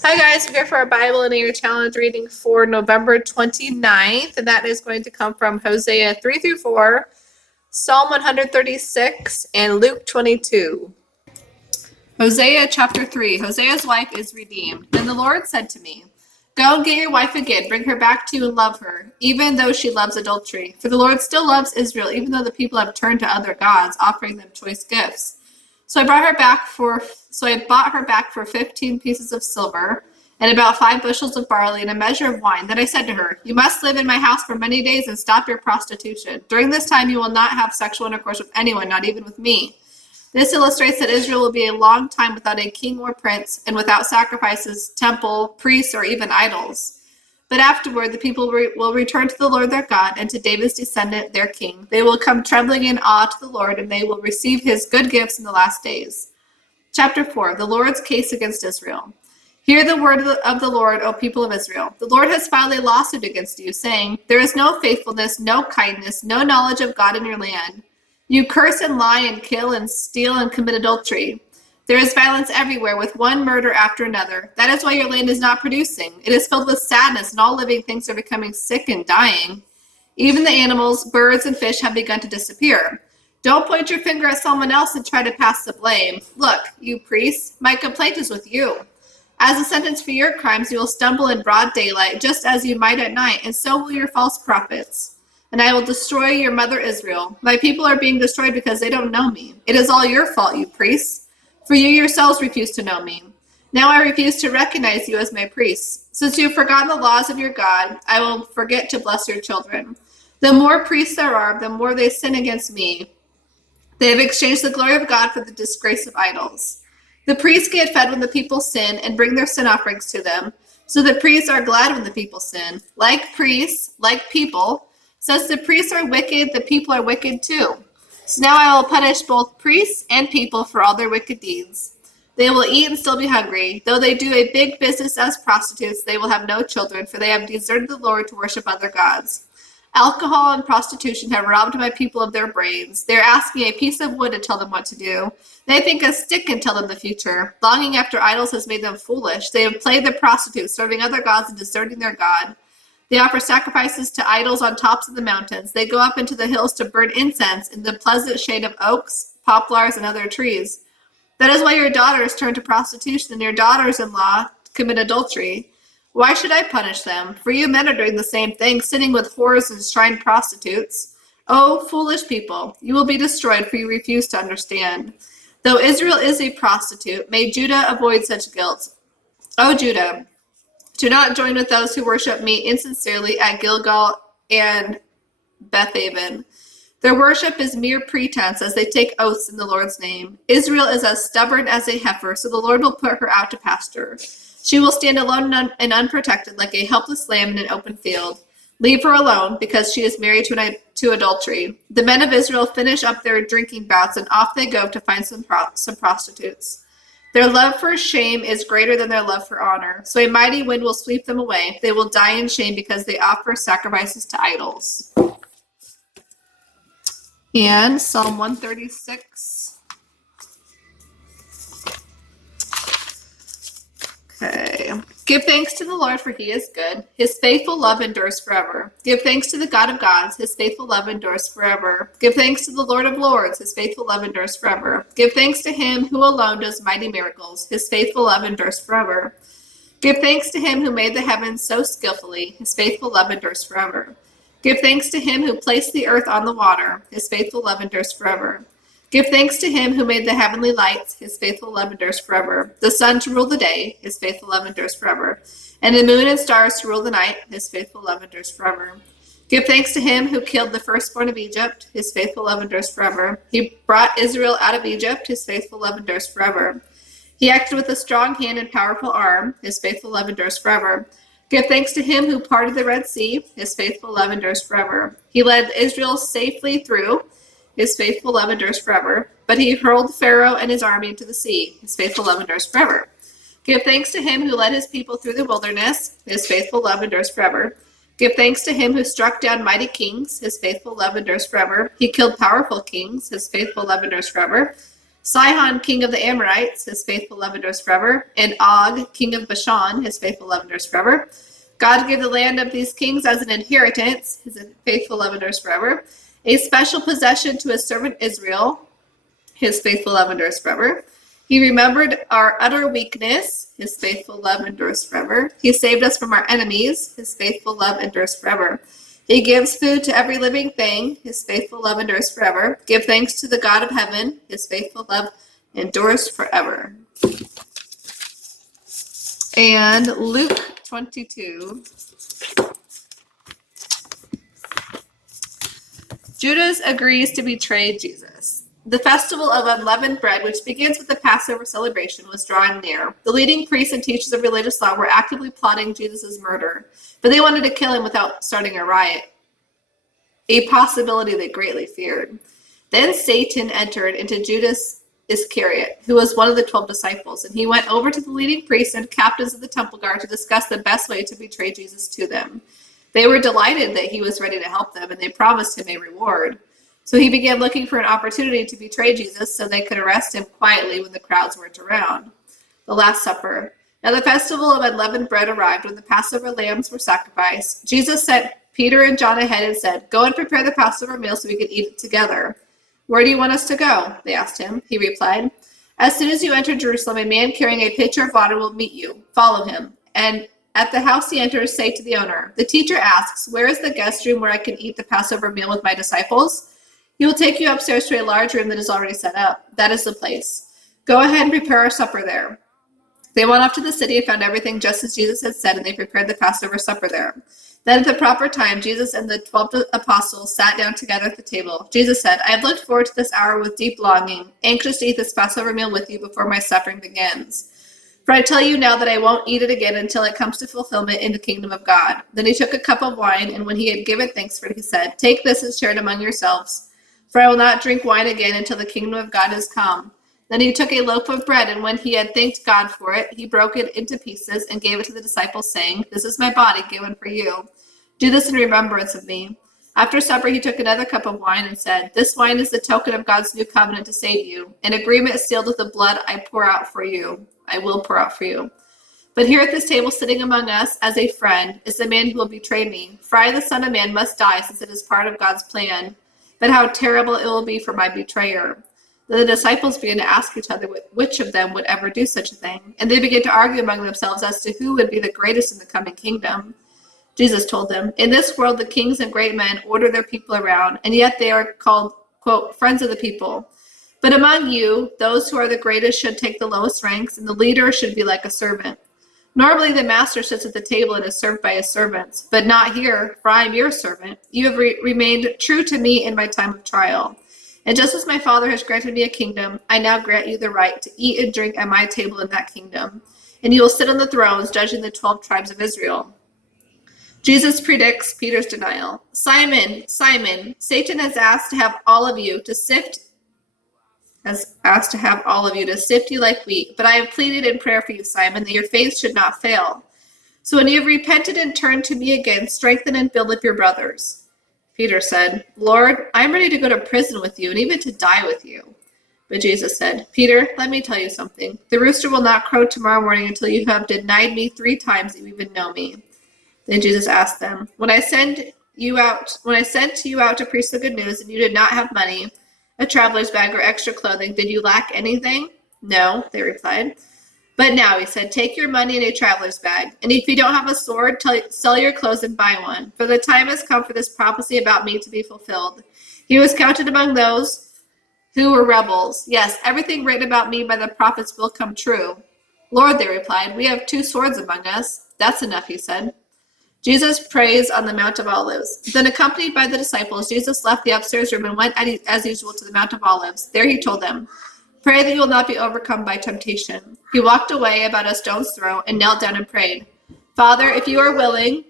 Hi guys, we're here for our Bible in a Year Challenge reading for November 29th, and that is going to come from Hosea 3 through 4, Psalm 136, and Luke 22. Hosea chapter 3. Hosea's wife is redeemed. Then the Lord said to me, "Go and get your wife again, bring her back to you and love her, even though she loves adultery. For the Lord still loves Israel, even though the people have turned to other gods, offering them choice gifts." So I bought her back for 15 pieces of silver and about 5 bushels of barley and a measure of wine. Then I said to her, "You must live in my house for many days and stop your prostitution. During this time you will not have sexual intercourse with anyone, not even with me." This illustrates that Israel will be a long time without a king or prince and without sacrifices, temple, priests, or even idols. But afterward, the people will return to the Lord their God and to David's descendant, their king. They will come trembling in awe to the Lord, and they will receive his good gifts in the last days. Chapter 4, the Lord's case against Israel. Hear the word of the Lord, O people of Israel. The Lord has filed a lawsuit against you, saying, "There is no faithfulness, no kindness, no knowledge of God in your land. You curse and lie and kill and steal and commit adultery. There is violence everywhere, with one murder after another. That is why your land is not producing. It is filled with sadness, and all living things are becoming sick and dying. Even the animals, birds, and fish have begun to disappear. Don't point your finger at someone else and try to pass the blame. Look, you priests, my complaint is with you. As a sentence for your crimes, you will stumble in broad daylight, just as you might at night, and so will your false prophets. And I will destroy your mother Israel. My people are being destroyed because they don't know me. It is all your fault, you priests. For you yourselves refuse to know me. Now I refuse to recognize you as my priests. Since you have forgotten the laws of your God, I will forget to bless your children. The more priests there are, the more they sin against me. They have exchanged the glory of God for the disgrace of idols. The priests get fed when the people sin and bring their sin offerings to them. So the priests are glad when the people sin. Like priests, like people. Since the priests are wicked, the people are wicked too. So now I will punish both priests and people for all their wicked deeds. They will eat and still be hungry. Though they do a big business as prostitutes, they will have no children, for they have deserted the Lord to worship other gods. Alcohol and prostitution have robbed my people of their brains. They are asking a piece of wood to tell them what to do. They think a stick can tell them the future. Longing after idols has made them foolish. They have played the prostitute, serving other gods and deserting their God. They offer sacrifices to idols on tops of the mountains. They go up into the hills to burn incense in the pleasant shade of oaks, poplars, and other trees. That is why your daughters turn to prostitution and your daughters-in-law commit adultery. Why should I punish them? For you men are doing the same thing, sitting with whores and shrine prostitutes. Oh, foolish people, you will be destroyed, for you refuse to understand. Though Israel is a prostitute, may Judah avoid such guilt. O Judah, do not join with those who worship me insincerely at Gilgal and Bethaven. Their worship is mere pretense as they take oaths in the Lord's name. Israel is as stubborn as a heifer, so the Lord will put her out to pasture. She will stand alone and unprotected like a helpless lamb in an open field. Leave her alone, because she is married to adultery. The men of Israel finish up their drinking bouts, and off they go to find some prostitutes. Their love for shame is greater than their love for honor, so a mighty wind will sweep them away. They will die in shame because they offer sacrifices to idols. And Psalm 136. Okay. Give thanks to the Lord, for he is good. His faithful love endures forever. Give thanks to the God of gods. His faithful love endures forever. Give thanks to the Lord of lords. His faithful love endures forever. Give thanks to him who alone does mighty miracles. His faithful love endures forever. Give thanks to him who made the heavens so skillfully. His faithful love endures forever. Give thanks to him who placed the earth on the water. His faithful love endures forever. Give thanks to him who made the heavenly lights. His faithful love endures forever. The sun to rule the day. His faithful love endures forever. And the moon and stars to rule the night. His faithful love endures forever. Give thanks to him who killed the firstborn of Egypt. His faithful love endures forever. He brought Israel out of Egypt. His faithful love endures forever. He acted with a strong hand and powerful arm. His faithful love endures forever. Give thanks to him who parted the Red Sea. His faithful love endures forever. He led Israel safely through. His faithful love endures forever. But he hurled Pharaoh and his army into the sea. His faithful love endures forever. Give thanks to him who led his people through the wilderness. His faithful love endures forever. Give thanks to him who struck down mighty kings. His faithful love endures forever. He killed powerful kings. His faithful love endures forever. Sihon, king of the Amorites, his faithful love endures forever. And Og, king of Bashan, his faithful love endures forever. God gave the land of these kings as an inheritance, his faithful love endures forever. A special possession to his servant Israel, his faithful love endures forever. He remembered our utter weakness, his faithful love endures forever. He saved us from our enemies, his faithful love endures forever. He gives food to every living thing, his faithful love endures forever. Give thanks to the God of heaven, his faithful love endures forever. And Luke 22. Judas agrees to betray Jesus. The festival of unleavened bread, which begins with the Passover celebration, was drawing near. The leading priests and teachers of religious law were actively plotting Jesus' murder, but they wanted to kill him without starting a riot, a possibility they greatly feared. Then Satan entered into Judas Iscariot, who was one of the 12 disciples, and he went over to the leading priests and captains of the temple guard to discuss the best way to betray Jesus to them. They were delighted that he was ready to help them, and they promised him a reward. So he began looking for an opportunity to betray Jesus so they could arrest him quietly when the crowds weren't around. The Last Supper. Now the festival of unleavened bread arrived when the Passover lambs were sacrificed. Jesus sent Peter and John ahead and said, "Go and prepare the Passover meal so we can eat it together." "Where do you want us to go?" they asked him. He replied, "As soon as you enter Jerusalem, a man carrying a pitcher of water will meet you. Follow him. And at the house he enters, say to the owner, 'The teacher asks, where is the guest room where I can eat the Passover meal with my disciples?' He will take you upstairs to a large room that is already set up. That is the place. Go ahead and prepare our supper there." They went off to the city and found everything just as Jesus had said, and they prepared the Passover supper there. Then at the proper time, Jesus and the 12 apostles sat down together at the table. Jesus said, "I have looked forward to this hour with deep longing, anxious to eat this Passover meal with you before my suffering begins. For I tell you now that I won't eat it again until it comes to fulfillment in the kingdom of God." Then he took a cup of wine, and when he had given thanks for it, he said, "Take this and share it among yourselves. For I will not drink wine again until the kingdom of God has come." Then he took a loaf of bread, and when he had thanked God for it, he broke it into pieces and gave it to the disciples, saying, "This is my body given for you. Do this in remembrance of me." After supper, he took another cup of wine and said, "This wine is the token of God's new covenant to save you, an agreement sealed with the blood I will pour out for you. But here at this table, sitting among us as a friend, is the man who will betray me. For I, the Son of Man, must die, since it is part of God's plan. But how terrible it will be for my betrayer." Then the disciples began to ask each other which of them would ever do such a thing. And they began to argue among themselves as to who would be the greatest in the coming kingdom. Jesus told them, "In this world, the kings and great men order their people around, and yet they are called, quote, friends of the people. But among you, those who are the greatest should take the lowest ranks, and the leader should be like a servant. Normally, the master sits at the table and is served by his servants, but not here, for I am your servant. You have remained true to me in my time of trial. And just as my Father has granted me a kingdom, I now grant you the right to eat and drink at my table in that kingdom. And you will sit on the thrones, judging the 12 tribes of Israel." Jesus predicts Peter's denial. "Simon, Simon, Satan has asked to have all of you to sift you like wheat. But I have pleaded in prayer for you, Simon, that your faith should not fail. So when you have repented and turned to me again, strengthen and build up your brothers." Peter said, "Lord, I am ready to go to prison with you and even to die with you." But Jesus said, "Peter, let me tell you something. The rooster will not crow tomorrow morning until you have denied me 3 times that you even know me." Then Jesus asked them, When I sent you out to preach the good news, and you did not have money, a traveler's bag, or extra clothing, did you lack anything?" "No," they replied. "But now," he said, "take your money in a traveler's bag. And if you don't have a sword, sell your clothes and buy one. For the time has come for this prophecy about me to be fulfilled. He was counted among those who were rebels. Yes, everything written about me by the prophets will come true." "Lord," they replied, "we have 2 swords among us." "That's enough," he said. Jesus prays on the Mount of Olives. Then, accompanied by the disciples, Jesus left the upstairs room and went as usual to the Mount of Olives. There he told them, "Pray that you will not be overcome by temptation." He walked away about a stone's throw and knelt down and prayed, "Father, if you are willing,"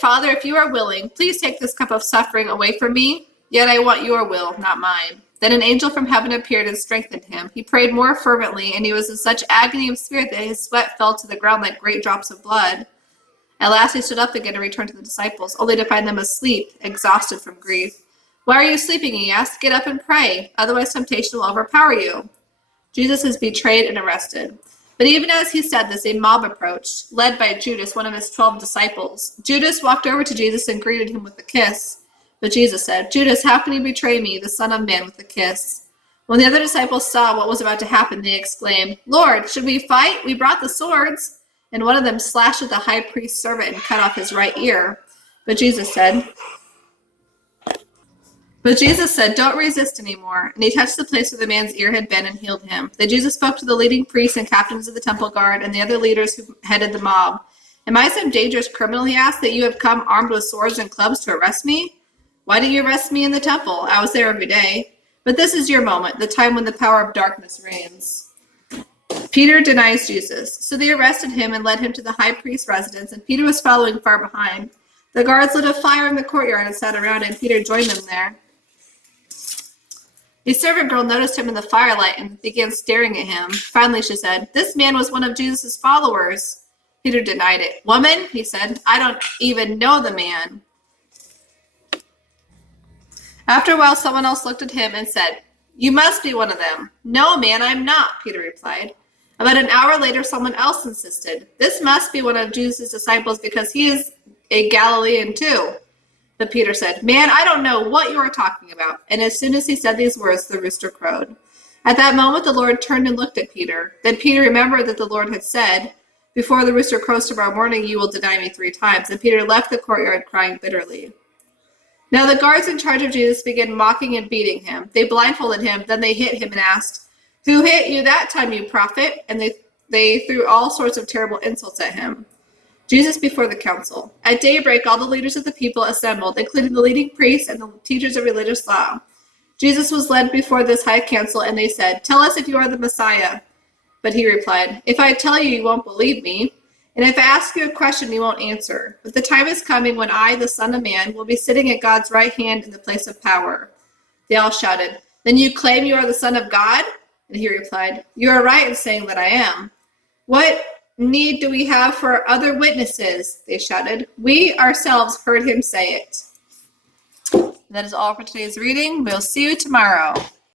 "Father, if you are willing, please take this cup of suffering away from me. Yet I want your will, not mine." Then an angel from heaven appeared and strengthened him. He prayed more fervently, and he was in such agony of spirit that his sweat fell to the ground like great drops of blood. At last he stood up again and returned to the disciples, only to find them asleep, exhausted from grief. Why are you sleeping? He asked. Get up and pray, otherwise temptation will overpower you. Jesus is betrayed and arrested. But even as he said this, a mob approached, led by Judas, one of his 12 disciples. Judas walked over to Jesus and greeted him with a kiss. But Jesus said, Judas, how can you betray me, the Son of Man, with a kiss? When the other disciples saw what was about to happen, they exclaimed, Lord, should we fight? We brought the swords. And one of them slashed at the high priest's servant and cut off his right ear. But Jesus said, don't resist anymore. And he touched the place where the man's ear had been and healed him. Then Jesus spoke to the leading priests and captains of the temple guard and the other leaders who headed the mob. Am I some dangerous criminal, he asked, that you have come armed with swords and clubs to arrest me? Why did you arrest me in the temple? I was there every day. But this is your moment, the time when the power of darkness reigns. Peter denies Jesus. So they arrested him and led him to the high priest's residence, and Peter was following far behind. The guards lit a fire in the courtyard and sat around, and Peter joined them there. A servant girl noticed him in the firelight and began staring at him. Finally, she said, This man was one of Jesus' followers. Peter denied it. Woman, he said, I don't even know the man. After a while, someone else looked at him and said, You must be one of them. No, man, I'm not, Peter replied. About an hour later, someone else insisted, This must be one of Jesus' disciples because he is a Galilean too. But Peter said, Man, I don't know what you are talking about. And as soon as he said these words, the rooster crowed. At that moment, the Lord turned and looked at Peter. Then Peter remembered that the Lord had said, Before the rooster crows tomorrow morning, you will deny me 3 times. And Peter left the courtyard crying bitterly. Now the guards in charge of Jesus began mocking and beating him. They blindfolded him, then they hit him and asked, Who hit you that time, you prophet? And they threw all sorts of terrible insults at him. Jesus before the council. At daybreak, all the leaders of the people assembled, including the leading priests and the teachers of religious law. Jesus was led before this high council, and they said, Tell us if you are the Messiah. But he replied, If I tell you, you won't believe me. And if I ask you a question, you won't answer. But the time is coming when I, the Son of Man, will be sitting at God's right hand in the place of power. They all shouted, Then you claim you are the Son of God? And he replied, You are right in saying that I am. What need do we have for other witnesses? They shouted. We ourselves heard him say it. That is all for today's reading. We'll see you tomorrow.